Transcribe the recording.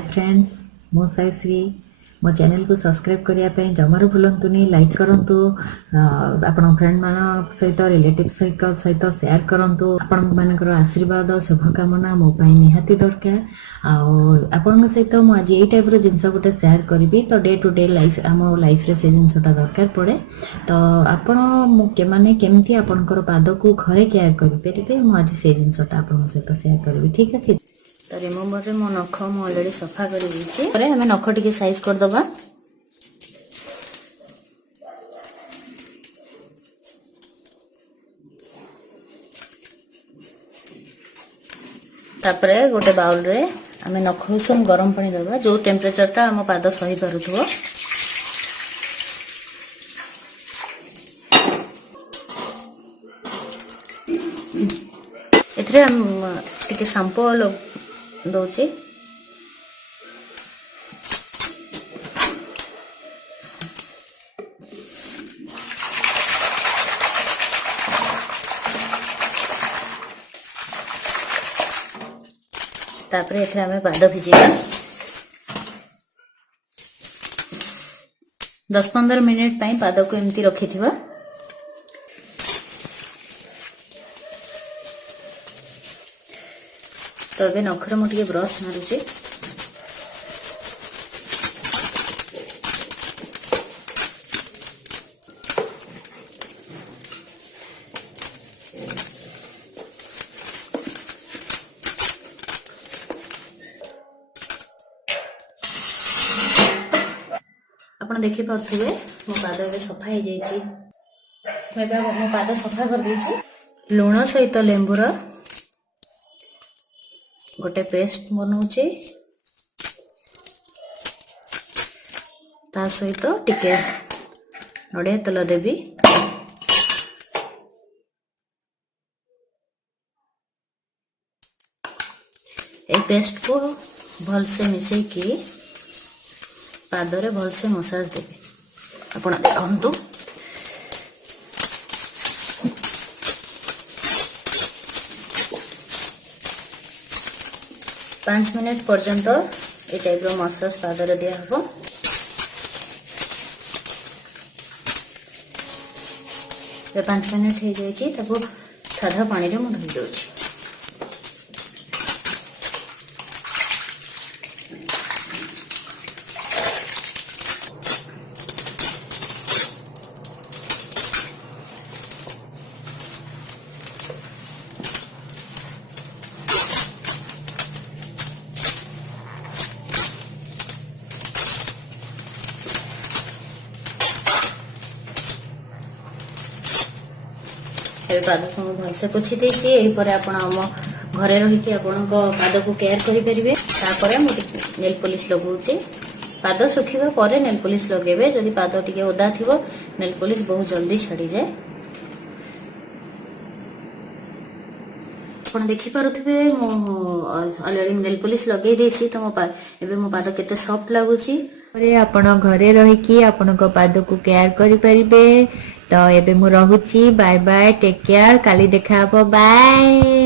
Hi friends मो साई श्री मो channel को सब्सक्राइब करने जमार भूलतुनि लाइक करूँ आपण फ्रेंड मान सहित रिलेटिव सहित शेयर करूँ आपण मान आशीर्वाद शुभकामना मो निहाती दरकार आपण सहित मुझे यही टाइप जिनस गोटे शेयर करी तो डे टू डे लाइफ आम लाइफ रे से जिनसा दरकार पड़े तो आपण मैंने केमती आपणकर पाद को घरे केयर करेंगे मुझे से जिनसा आप सहित शेयर करी ठीक अच्छे। तो रिमूवर रे मो नख मु ऑलरेडी सफा कर दीची परे हमें नख टिके साइज कर दबा तापरे गोटे बाउल रे हमें नख उषम गरम पानी दबा जो टेम्परेचर टा हम पाद सही पारुथबो एथरे हम टिके शैम्पू दौची तापरे एथरे हमें पाद भिजेगा 10-15 मिनिट पाई पाद को एमती रखिथिबा तो अबे नखरे मु टिके ब्रश मारुची आपण देखि पाथुबे मो पाद एबे सफा हो जाईची मो पाद सफा कर दीची लूण सहित लेंबूर गोटे पेस्ट बनाऊे ता सहित टिके नड़िया तेल देवी ए पेस्ट को भलसे मिसेकी पादरे भलसे मसाज देवी आपण देखंतु 5 मिनट पर्यंत ए टाइप रो मसाज पादरे दिया हबो ये 5 मिनट हो जाइए ताको साधा पानी रे मु धोई दउची पाद को भलसे पोछि देछि एही परे आपण हम घरे रही कि आपण को पाद को केयर करि परिबे तापरे मु नेल पॉलिश लगाउछि पाद सुखिबा परे नेल पॉलिश लगेबे जदि पाद टिके ओदा थिबो नेल पॉलिश बहुत जल्दी छाडी जाए आपण देखि पारुथिबे मु ऑलरेडी नेल पॉलिश लगे देछि त मो एबे मो पाद केते सॉफ्ट लागुछि परे आपण घरे रही कि आपण को पाद को केयर करि परिबे तो एबे मु रहूची बाय बाय टेक केयर काली देखा बाय।